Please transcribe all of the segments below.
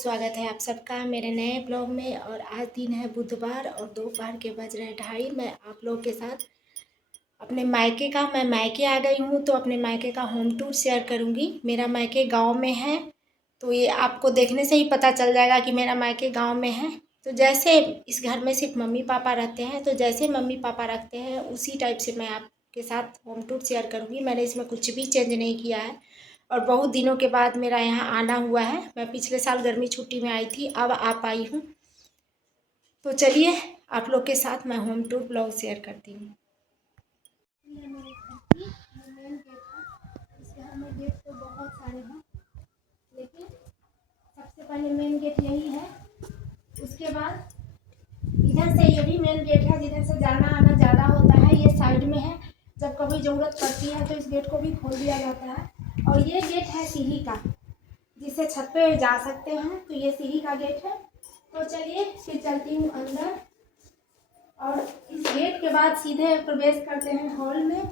स्वागत है आप सबका मेरे नए ब्लॉग में। और आज दिन है बुधवार और दोपहर के बज रहे 2:30। मैं आप लोग के साथ अपने मायके का मैं मायके आ गई हूँ, तो अपने मायके का होम टूर शेयर करूँगी। मेरा मायके गांव में है, तो ये आपको देखने से ही पता चल जाएगा कि मेरा मायके गांव में है। तो जैसे इस घर में सिर्फ मम्मी पापा रहते हैं, तो जैसे मम्मी पापा रखते हैं उसी टाइप से मैं आपके साथ होम टूर शेयर करूँगी। मैंने इसमें कुछ भी चेंज नहीं किया है और बहुत दिनों के बाद मेरा यहाँ आना हुआ है। मैं पिछले साल गर्मी छुट्टी में आई थी, अब आ पाई हूँ। तो चलिए आप लोग के साथ मैं होम टूर ब्लॉग शेयर करती हूँ। इस घर में गेट तो बहुत सारे हैं, लेकिन सबसे पहले मेन गेट यही है। उसके बाद इधर से ये भी मेन गेट है, जिधर से जाना आना ज़्यादा होता है। ये साइड में है, जब कभी ज़रूरत पड़ती है तो इस गेट को भी खोल दिया जाता है। और ये गेट है सीढ़ी का, जिससे छत पे जा सकते हैं। तो ये सीढ़ी का गेट है। तो चलिए फिर चलती हूँ अंदर, और इस गेट के बाद सीधे प्रवेश करते हैं हॉल में।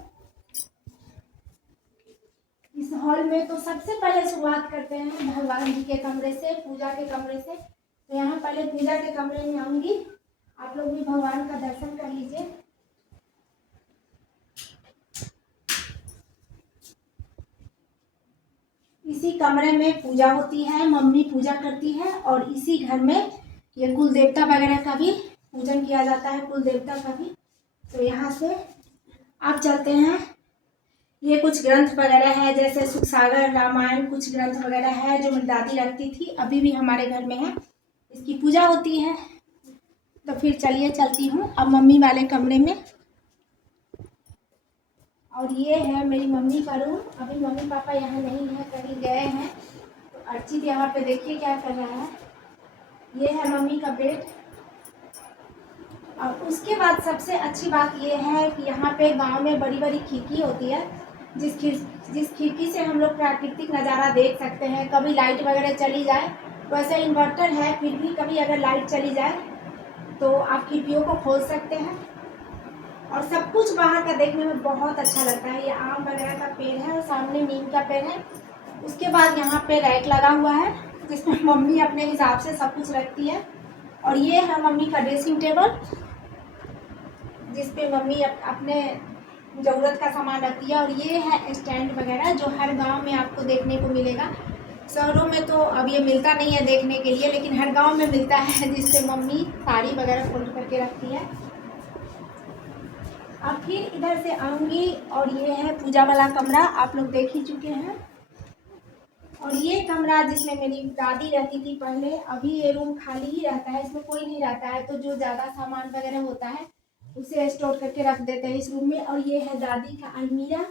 इस हॉल में तो सबसे पहले शुरुआत करते हैं भगवान जी के कमरे से, पूजा के कमरे से। तो यहाँ पहले पूजा के कमरे में आऊँगी, आप लोग भी भगवान का दर्शन कर लीजिए। इसी कमरे में पूजा होती है, मम्मी पूजा करती है। और इसी घर में ये कुल देवता वगैरह का भी पूजन किया जाता है, कुल देवता का भी। तो यहाँ से आप चलते हैं। ये कुछ ग्रंथ वगैरह है, जैसे सुख सागर, रामायण, कुछ ग्रंथ वगैरह है जो मेरी दादी रखती थी, अभी भी हमारे घर में है। इसकी पूजा होती है। तो फिर चलिए चलती हूँ अब मम्मी वाले कमरे में। और ये है मेरी मम्मी का रूम। अभी मम्मी पापा यहाँ नहीं है, कहीं गए हैं। तो अर्चित यहाँ पे देखिए क्या कर रहा है। ये है मम्मी का बेड। और उसके बाद सबसे अच्छी बात ये है कि यहाँ पे गांव में बड़ी बड़ी खिड़की होती है, जिस खिड़की से हम लोग प्राकृतिक नज़ारा देख सकते हैं। कभी लाइट वगैरह चली जाए, वैसे इन्वर्टर है, फिर भी कभी अगर लाइट चली जाए तो आप खिड़कियों को खोल सकते हैं। और सब कुछ बाहर का देखने में बहुत अच्छा लगता है। ये आम वगैरह का पेड़ है और सामने नीम का पेड़ है। उसके बाद यहाँ पे रैक लगा हुआ है, जिसमें मम्मी अपने हिसाब से सब कुछ रखती है। और ये है मम्मी का ड्रेसिंग टेबल, जिसपे मम्मी अपने ज़रूरत का सामान रखती है। और ये है स्टैंड वगैरह, जो हर गांव में आपको देखने को मिलेगा। शहरों में तो अब ये मिलता नहीं है देखने के लिए, लेकिन हर गांव में मिलता है, जिससे मम्मी साड़ी वगैरह फोल्ड करके रखती है। अब फिर इधर से आऊँगी, और ये है पूजा वाला कमरा, आप लोग देख ही चुके हैं। और ये कमरा जिसमें मेरी दादी रहती थी पहले, अभी ये रूम खाली ही रहता है, इसमें कोई नहीं रहता है। तो जो ज़्यादा सामान वगैरह होता है उसे स्टोर करके रख देते हैं इस रूम में। और ये है दादी का अलमीरा,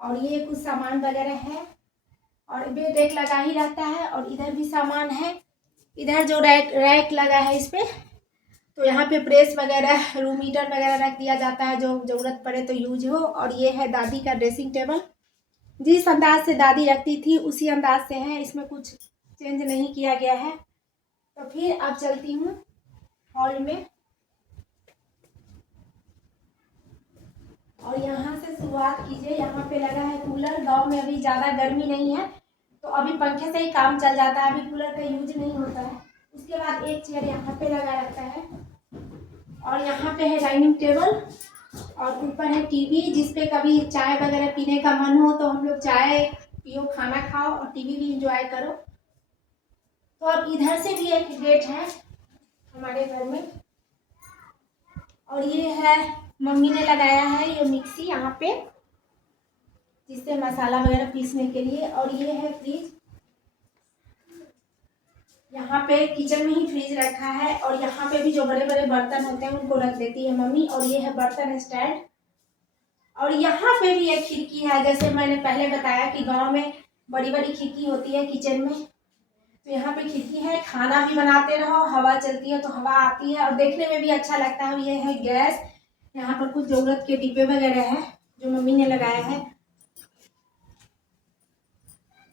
और ये कुछ सामान वगैरह है। और बेड एक लगा ही रहता है, और इधर भी सामान है। इधर जो रैक लगा है इस पर, तो यहाँ पे प्रेस वगैरह, रूम हीटर वगैरह रख दिया जाता है, जो ज़रूरत पड़े तो यूज हो। और ये है दादी का ड्रेसिंग टेबल, जिस अंदाज से दादी रखती थी उसी अंदाज से है, इसमें कुछ चेंज नहीं किया गया है। तो फिर अब चलती हूँ हॉल में, और यहाँ से शुरुआत कीजिए। यहाँ पे लगा है कूलर। गांव में अभी ज़्यादा गर्मी नहीं है, तो अभी पंखे से ही काम चल जाता है, अभी कूलर का यूज नहीं होता है। उसके बाद एक चेयर यहाँ पे लगा रहता है, और यहाँ पे है डाइनिंग टेबल, और ऊपर है टीवी, जिसपे कभी चाय वगैरह पीने का मन हो तो हम लोग चाय पियो, खाना खाओ और टीवी भी इंजॉय करो। तो अब इधर से भी एक गेट है हमारे घर में। और ये है मम्मी ने लगाया है ये मिक्सी यहाँ पे, जिससे मसाला वगैरह पीसने के लिए। और ये है फ्रिज, यहाँ पे किचन में ही फ्रिज रखा है। और यहाँ पे भी जो बड़े बड़े बर्तन होते हैं उनको रख देती है मम्मी। और ये है बर्तन स्टैंड। और यहाँ पे भी एक खिड़की है, जैसे मैंने पहले बताया कि गांव में बड़ी बड़ी खिड़की होती है किचन में। तो यहाँ पे खिड़की है, खाना भी बनाते रहो, हवा चलती है तो हवा आती है और देखने में भी अच्छा लगता है। ये है गैस, यहाँ पर कुछ जरूरत के डिब्बे वगैरह है जो मम्मी ने लगाया है।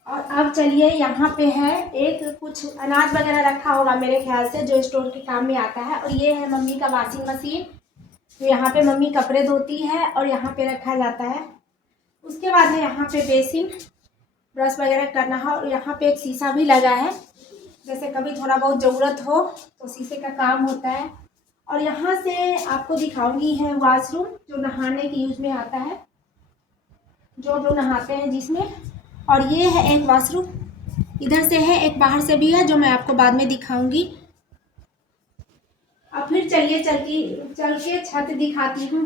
और अब चलिए, यहाँ पे है एक कुछ अनाज वगैरह रखा होगा मेरे ख्याल से, जो स्टोर के काम में आता है। और ये है मम्मी का वॉशिंग मशीन, तो यहाँ पे मम्मी कपड़े धोती है और यहाँ पे रखा जाता है। उसके बाद है यहाँ पे बेसिन, ब्रश वगैरह करना है। और यहाँ पे एक शीशा भी लगा है, जैसे कभी थोड़ा बहुत ज़रूरत हो तो शीशे का काम होता है। और यहाँ से आपको दिखाऊंगी है वॉशरूम जो नहाने के यूज में आता है, जो लोग नहाते हैं जिसमें। और ये है एक वॉशरूम, इधर से है, एक बाहर से भी है, जो मैं आपको बाद में दिखाऊंगी। अब फिर चलिए चल के छत दिखाती हूँ।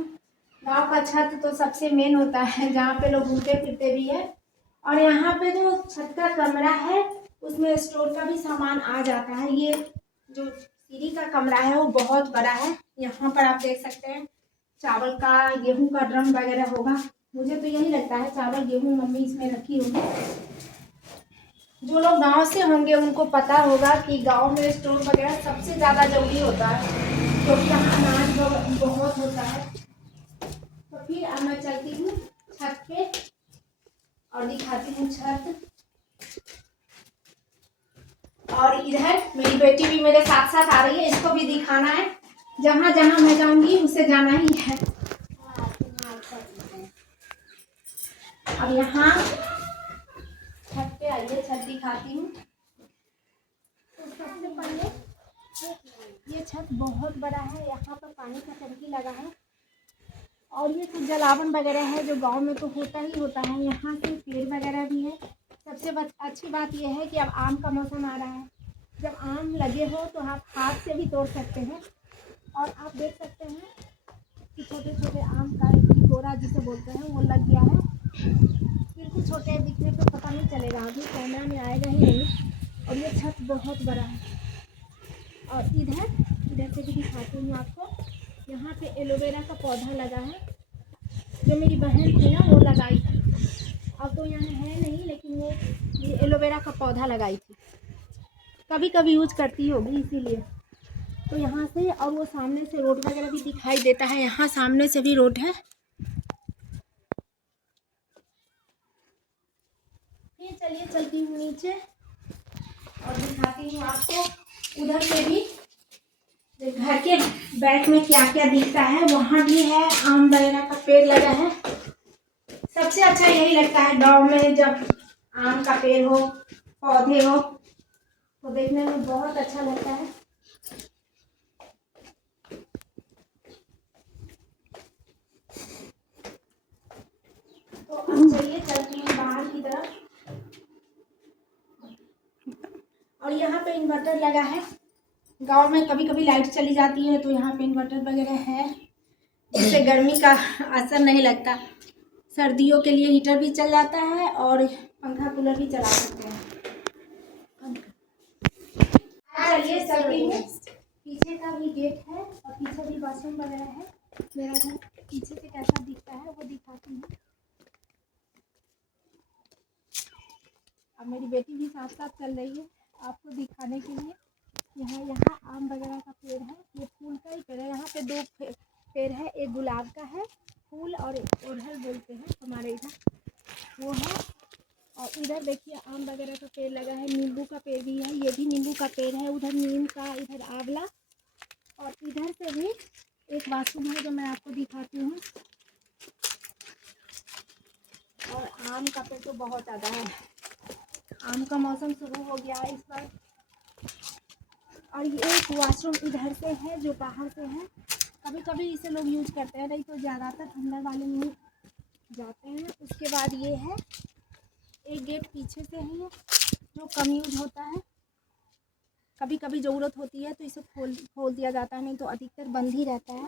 गांव का छत तो सबसे मेन होता है, जहाँ पे लोग घूमते फिरते भी है। और यहाँ पे जो छत का कमरा है उसमें स्टोर का भी सामान आ जाता है। ये जो सीढ़ी का कमरा है वो बहुत बड़ा है। यहाँ पर आप देख सकते हैं चावल का, गेहूं का ड्रम वगैरह होगा। मुझे तो यही लगता है चावल गेहूं मम्मी इसमें रखी होगी। जो लोग गांव से होंगे उनको पता होगा कि गांव में स्टोर वगैरह सबसे ज़्यादा जरूरी होता है, क्योंकि यहाँ अनाज बहुत होता है। तो फिर अब मैं चलती हूँ छत पे और दिखाती हूँ छत। और इधर मेरी बेटी भी मेरे साथ साथ आ रही है, इसको भी दिखाना है। जहाँ जहाँ मैं जाऊंगी उसे जाना ही है। अब यहाँ छत पे आइए, छत दिखाती हूँ। तो सबसे पहले ये छत बहुत बड़ा है, यहाँ पर पानी का टंकी लगा है। और ये कुछ जलावन वगैरह है जो गांव में तो होता ही होता है। यहाँ से पेड़ वगैरह भी है। सबसे अच्छी बात यह है कि अब आम का मौसम आ रहा है। जब आम लगे हो तो आप हाथ से भी तोड़ सकते हैं। और आप देख सकते हैं कि छोटे छोटे आम का गोरा जिसे बोलते हैं वो लग गया है। बिल्कुल छोटे दिखने पे पता नहीं चलेगा, अभी कैमरा में आएगा ही नहीं। और ये छत बहुत बड़ा है। और इधर से भी दिखाती हूँ आपको। यहाँ पे एलोवेरा का पौधा लगा है, जो मेरी बहन थी ना वो लगाई थी। अब तो यहाँ है नहीं, लेकिन वो ये एलोवेरा का पौधा लगाई थी, कभी कभी यूज करती होगी इसीलिए। तो यहाँ से, और वो सामने से रोड वगैरह भी दिखाई देता है, यहाँ सामने से भी रोड है। फिर चलिए चलती हूँ नीचे और दिखाती हूँ आपको उधर से भी घर के बैक में क्या क्या दिखता है। वहाँ भी है आम वगैरह का पेड़ लगा है। सबसे अच्छा यही लगता है गांव में, जब आम का पेड़ हो, पौधे हो, तो देखने में बहुत अच्छा लगता है। तो अब चलिए चलती हूँ बाहर की तरफ। और यहाँ पे इन्वर्टर लगा है। गांव में कभी कभी लाइट चली जाती है तो यहाँ पे इन्वर्टर वगैरह है, जिससे गर्मी का असर नहीं लगता। सर्दियों के लिए हीटर भी चल जाता है और पंखा कूलर भी चला सकते हैं। चलिए चलती हूँ। पीछे का भी गेट है और पीछे भी बाथरूम वगैरह है। मेरा घर पीछे से कैसा दिखता है वो दिखाती हूँ। अब मेरी बेटी भी साथ साथ चल रही है आपको दिखाने के लिए। यहाँ आम वगैरह का पेड़ है, ये फूल का ही पेड़ है। यहाँ पे दो पेड़ है, एक गुलाब का है फूल और एक ओरहल बोलते हैं हमारे इधर, वो है। और इधर देखिए आम वगैरह का पेड़ लगा है, नींबू का पेड़ भी है, ये भी नींबू का पेड़ है। उधर नीम का, इधर आंवला। और इधर से भी एक वाशरूम है जो मैं आपको दिखाती हूँ। और आम का पेड़ तो बहुत ज़्यादा है, आम का मौसम शुरू हो गया है इस बार। और ये एक वॉशरूम इधर से है जो बाहर से है, कभी कभी इसे लोग यूज करते हैं, नहीं तो ज़्यादातर अंदर वाले में जाते हैं। उसके बाद ये है एक गेट पीछे से है जो कम यूज होता है, कभी कभी ज़रूरत होती है तो इसे खोल दिया जाता है, नहीं तो अधिकतर बंद ही रहता है।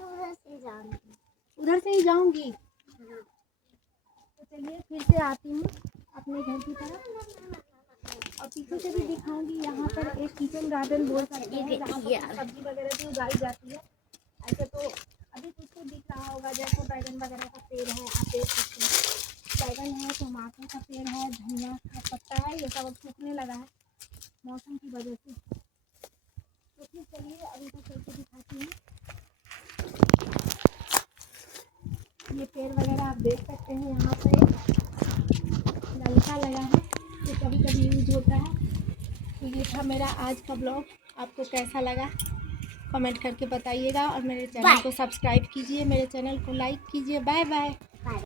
उधर से ही जाऊंगी। तो चलिए फिर से आती हूँ अपने घर की तरफ और पीछे से भी दिखाऊंगी। यहाँ पर एक किचन गार्डन बोल सकते हैं, जहाँ पर सब्जी वगैरह भी उगाई जाती है। ऐसे तो अभी कुछ दिख रहा होगा, जैसे बैगन वगैरह का पेड़ है, आप देख सकते हैं। बैगन है, टमाटर का पेड़ है, धनिया का पत्ता है, ये सब अब सूखने लगा है मौसम की वजह से। तो फिर चलिए अभी तो चल के दिखाती हूँ। ये पेड़ वगैरह आप देख सकते हैं, यहाँ पे नलका लगा है जो कभी कभी यूज होता है। तो ये था मेरा आज का ब्लॉग, आपको कैसा लगा कमेंट करके बताइएगा। और मेरे चैनल को सब्सक्राइब कीजिए, मेरे चैनल को लाइक कीजिए। Bye bye.